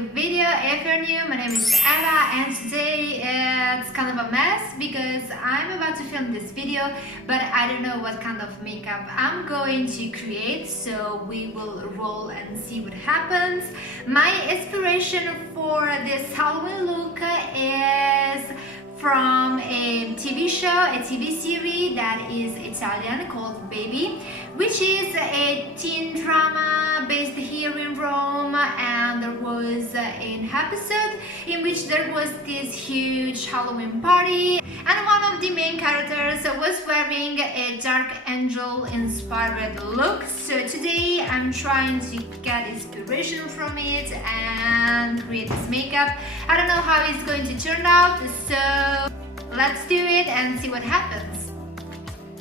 new video. If you're new, my name is Eva, and today it's kind of a mess because I'm about to film this video, but I don't know what kind of makeup I'm going to create, so we will roll and see what happens. My inspiration for this Halloween look is from a TV show, a TV series that is Italian called Baby, which is a teen drama based here in Rome, and there was an episode in which there was this huge Halloween party and one of the main characters was wearing a dark angel inspired look. So today I'm trying to get inspiration from it and create this makeup. I don't know how it's going to turn out, so let's do it and see what happens.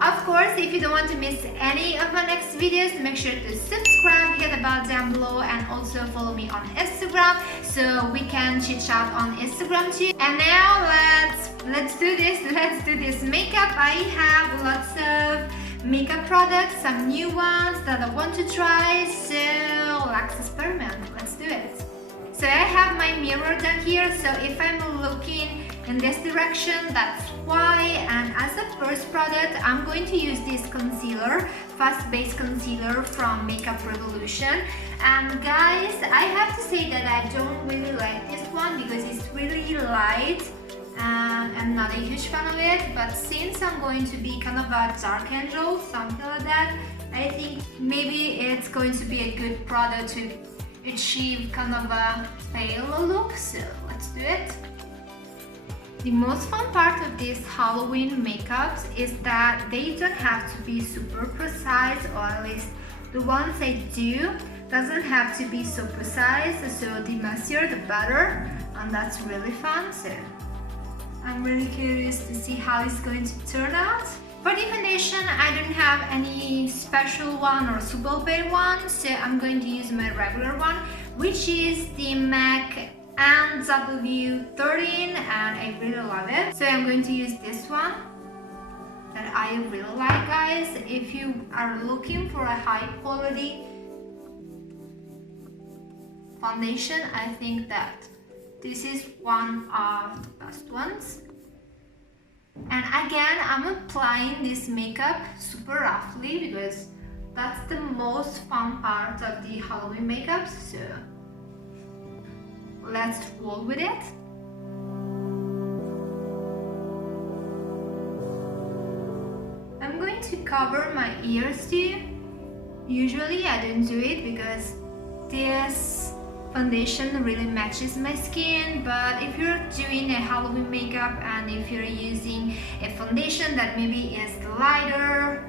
Of course, if you don't want to miss any of my next videos, make sure to subscribe, hit the bell down below, and also follow me on Instagram so we can chit chat on Instagram too. And now let's do this makeup. I have lots of makeup products, some new ones that I want to try, so let's experiment. Let's do it. So I have my mirror down here, so if I'm looking in this direction, that's why. And as a first product, I'm going to use this concealer, Fast Base Concealer from Makeup Revolution. And guys, I have to say that I don't really like this one because it's really light and I'm not a huge fan of it, but since I'm going to be kind of a dark angel, something like that, I think maybe it's going to be a good product to achieve kind of a pale look, so let's do it. The most fun part of these Halloween makeups is that they don't have to be super precise, or at least the ones I do doesn't have to be so precise, so the messier the better, and that's really fun. So I'm really curious to see how it's going to turn out. For the foundation, I don't have any special one or super bare one, so I'm going to use my regular one, which is the MAC NW13, and I really love it. So I'm going to use this one that I really like, guys. If you are looking for a high quality foundation, I think that this is one of the best ones. And again, I'm applying this makeup super roughly because that's the most fun part of the Halloween makeup, so let's roll with it. I'm going to cover my ears too. Usually I don't do it because this foundation really matches my skin, but if you're doing a Halloween makeup and if you're using a foundation that maybe is lighter,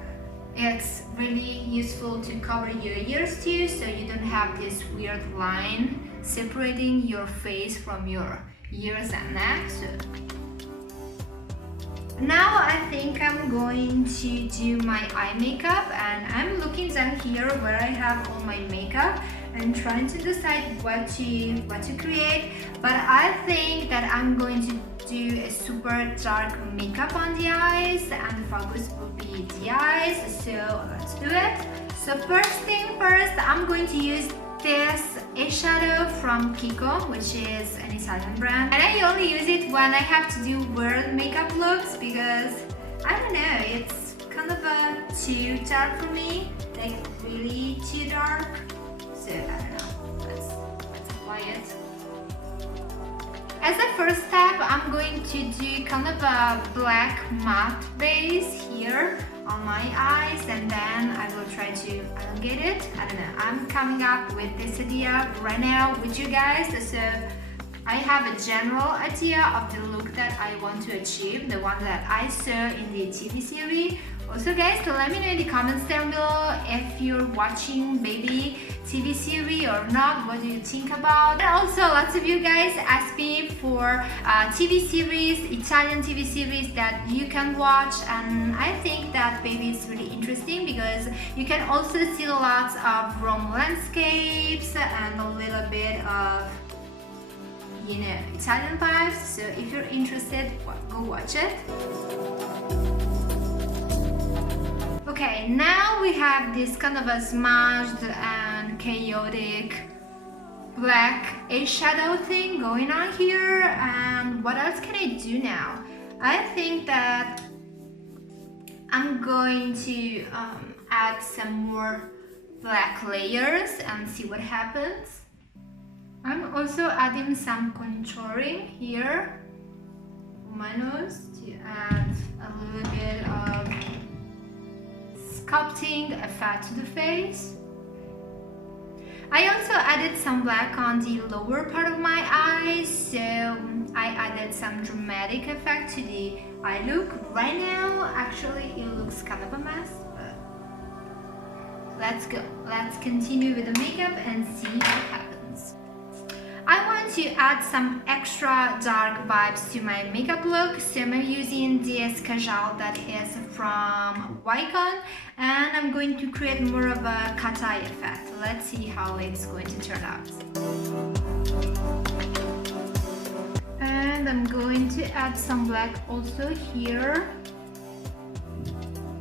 it's really useful to cover your ears too, so you don't have this weird line separating your face from your ears and neck. So now I think I'm going to do my eye makeup, and I'm looking down here where I have all my makeup and trying to decide what to create, but I think that I'm going to do a super dark makeup on the eyes, and the focus will be the eyes, so let's do it. So first thing first, I'm going to use this eyeshadow from KIKO, which is an Italian brand, and I only use it when I have to do weird makeup looks because I don't know, it's kind of too dark for me, like really too dark. So I don't know, let's apply it. As a first step, I'm going to do kind of a black matte base here on my eyes, and then I will try to elongate it. I don't know, I'm coming up with this idea right now with you guys, so I have a general idea of the look that I want to achieve, the one that I saw in the TV series. Also guys, let me know in the comments down below if you're watching Baby TV series or not, what do you think about. And also lots of you guys ask me for TV series, Italian TV series that you can watch, and I think that Baby is really interesting because you can also see lots of Rome landscapes and a little bit of, you know, Italian vibes. So if you're interested, go watch it. Okay, now we have this kind of a smudged and chaotic black eyeshadow thing going on here. And what else can I do now? I think that I'm going to add some more black layers and see what happens. I'm also adding some contouring here on my nose to add a little bit of sculpting effect to the face. I also added some black on the lower part of my eyes, so I added some dramatic effect to the eye look. Right now, actually, it looks kind of a mess, but let's go. Let's continue with the makeup and see what happens. I want to add some extra dark vibes to my makeup look, so I'm using this Kajal that is from WYCON, and I'm going to create more of a cat eye effect. Let's see how it's going to turn out. And I'm going to add some black also here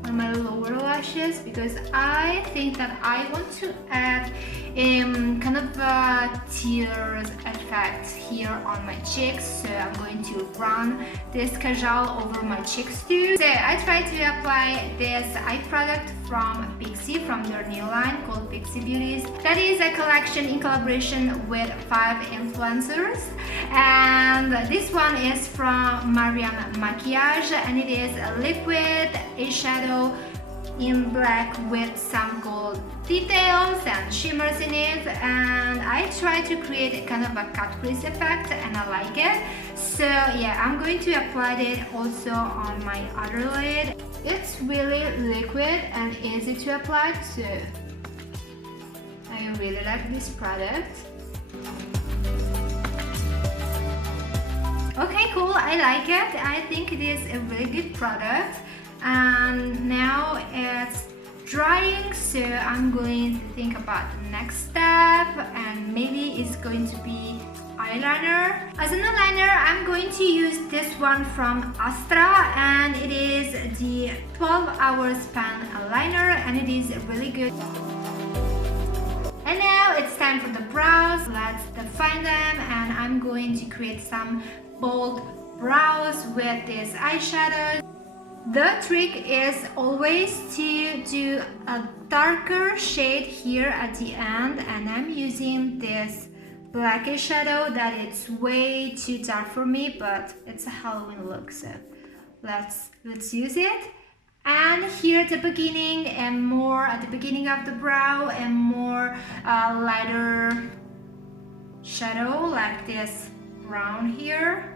on my lower lashes, because I think that I want to add kind of a tears effect here on my cheeks, so I'm going to run this Kajal over my cheeks too. So I tried to apply this eye product from PIXI, from their new line called PIXI Beauties. That is a collection in collaboration with 5 influencers, and this one is from Maryam Maquillage, and it is a liquid eyeshadow in black with some gold details and shimmers in it, and I tried to create a kind of a cut crease effect, and I like it. So yeah, I'm going to apply it also on my other lid. It's really liquid and easy to apply, so I really like this product. Okay, cool, I like it. I think it is a really good product. And now it's drying, so I'm going to think about the next step, and maybe it's going to be eyeliner. As an eyeliner, I'm going to use this one from ASTRA, and it is the 12 Hours Pen Eyeliner, and it is really good. And now it's time for the brows. Let's define them, and I'm going to create some bold brows with this eyeshadow. The trick is always to do a darker shade here at the end, and I'm using this black eyeshadow that it's way too dark for me, but it's a Halloween look, so let's use it. And here at the beginning, and more at the beginning of the brow, and more lighter shadow like this brown here.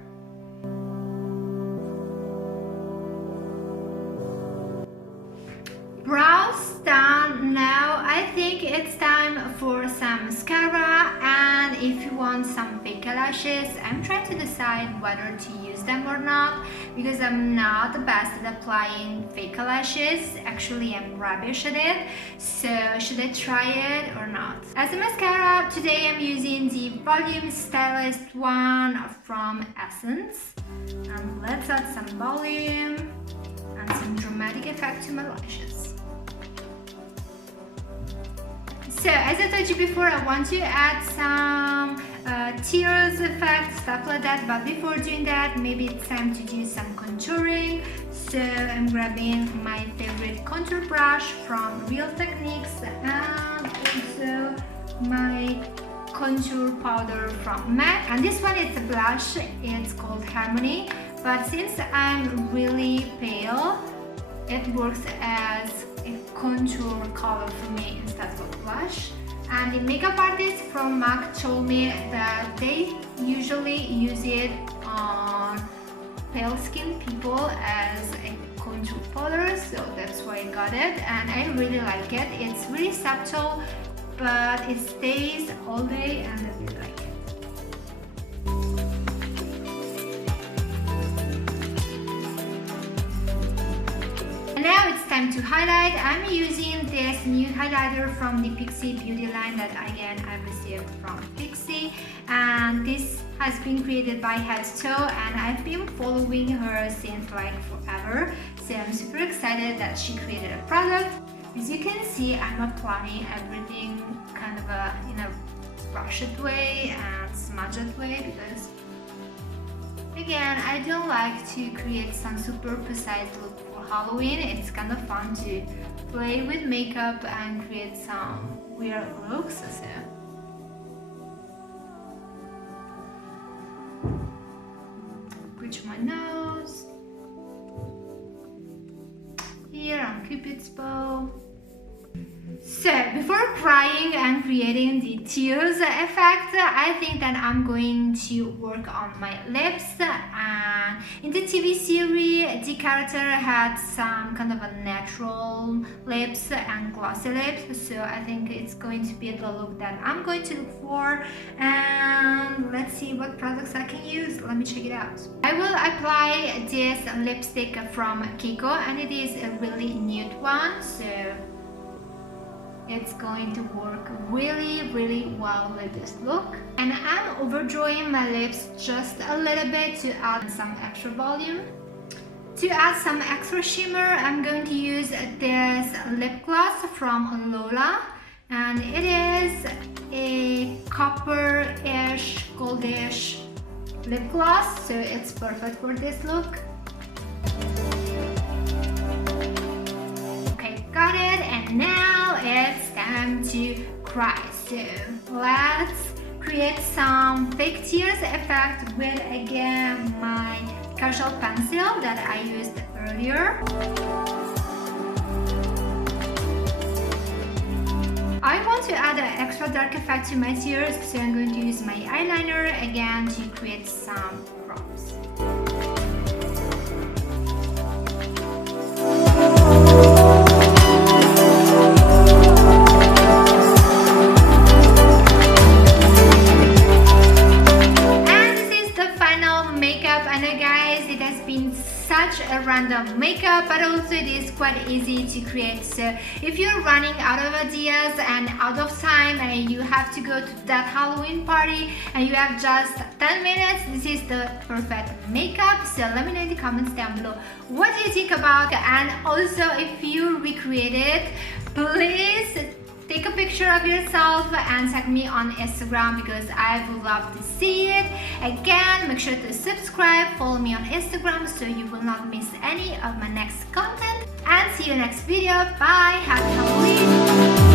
Brows done. Now I think it's time for some mascara, and if you want some fake lashes, I'm trying to decide whether to use them or not, because I'm not the best at applying fake lashes. Actually, I'm rubbish at it, so should I try it or not? As a mascara, today I'm using the Volume Stylist one from Essence, and let's add some volume and some dramatic effect to my lashes. So as I told you before, I want to add some tears effect, stuff like that, but before doing that, maybe it's time to do some contouring. So I'm grabbing my favorite contour brush from Real Techniques, and also my contour powder from MAC, and this one is a blush, it's called Harmony, but since I'm really pale, it works as a contour color for me instead of a blush. And the makeup artist from MAC told me that they usually use it on pale skin people as a contour powder, so that's why I got it, and I really like it. It's really subtle, but it stays all day, and I really like it. Now it's time to highlight. I'm using this new highlighter from the PIXI Beauty line that again I received from PIXI, and this has been created by Head to Toe, and I've been following her since like forever, so I'm super excited that she created a product. As you can see, I'm applying everything kind of in a brush it way and smudge it way, because again, I don't like to create some super precise look for Halloween. It's kind of fun to play with makeup and create some weird looks. So bridge my nose here on Cupid's bow. So before crying and creating the tears effect, I think that I'm going to work on my lips. And in the TV series, the character had some kind of a natural lips and glossy lips, so I think it's going to be the look that I'm going to look for. And let's see what products I can use. Let me check it out. I will apply this lipstick from KIKO, and it is a really nude one, so it's going to work really well with this look. And I'm overdrawing my lips just a little bit to add some extra volume. To add some extra shimmer, I'm going to use this lip gloss from LOLA, and it is a copper-ish, goldish lip gloss, so it's perfect for this look. Okay, got it, and now it's time to cry. So let's create some fake tears effect with, again, my Kajal pencil that I used earlier. I want to add an extra dark effect to my tears, so I'm going to use my eyeliner again to create some drops. Such a random makeup, but also it is quite easy to create. So if you're running out of ideas and out of time and you have to go to that Halloween party and you have just 10 minutes, this is the perfect makeup. So let me know in the comments down below what do you think about, and also if you recreate it, please take a picture of yourself and tag me on Instagram, because I would love to see it. Again, make sure to subscribe, follow me on Instagram so you will not miss any of my next content, and see you next video. Bye, happy Halloween.